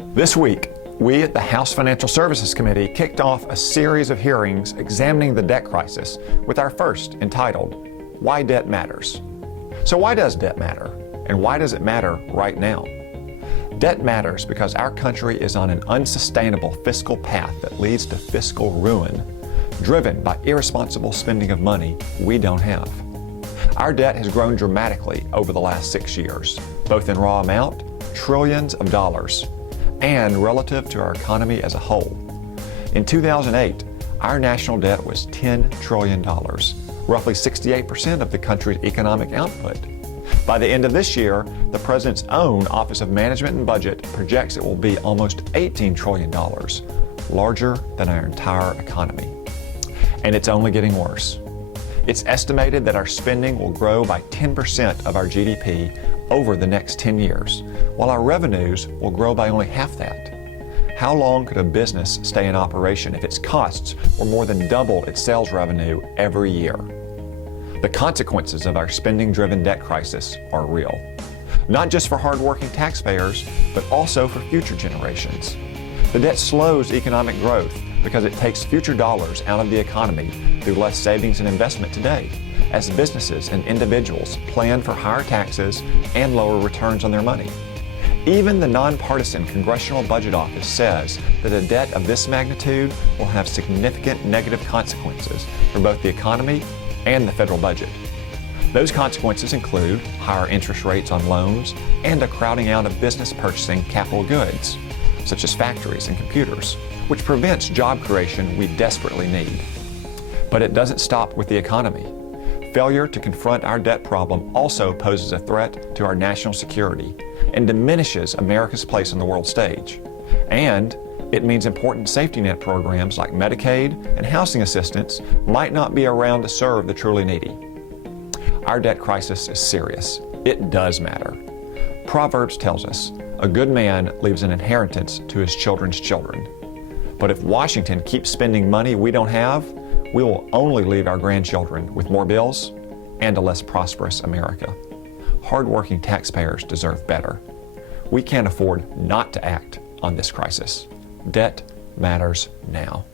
This week, we at the House Financial Services Committee kicked off a series of hearings examining the debt crisis with our first entitled, Why Debt Matters. So why does debt matter? And why does it matter right now? Debt matters because our country is on an unsustainable fiscal path that leads to fiscal ruin, driven by irresponsible spending of money we don't have. Our debt has grown dramatically over the last 6 years, both in raw amount, trillions of dollars, and relative to our economy as a whole. In 2008, our national debt was $10 trillion, roughly 68% of the country's economic output. By the end of this year, the President's own Office of Management and Budget projects it will be almost $18 trillion, larger than our entire economy. And it's only getting worse. It's estimated that our spending will grow by 10% of our GDP over the next 10 years, while our revenues will grow by only half that. How long could a business stay in operation if its costs were more than double its sales revenue every year? The consequences of our spending-driven debt crisis are real, not just for hard-working taxpayers, but also for future generations. The debt slows economic growth because it takes future dollars out of the economy through less savings and investment today, as businesses and individuals plan for higher taxes and lower returns on their money. Even the nonpartisan Congressional Budget Office says that a debt of this magnitude will have significant negative consequences for both the economy and the federal budget. Those consequences include higher interest rates on loans and a crowding out of business purchasing capital goods, such as factories and computers, which prevents job creation we desperately need. But it doesn't stop with the economy. Failure to confront our debt problem also poses a threat to our national security and diminishes America's place on the world stage. And it means important safety net programs like Medicaid and housing assistance might not be around to serve the truly needy. Our debt crisis is serious. It does matter. Proverbs tells us, a good man leaves an inheritance to his children's children. But if Washington keeps spending money we don't have, we will only leave our grandchildren with more bills and a less prosperous America. Hardworking taxpayers deserve better. We can't afford not to act on this crisis. Debt matters now.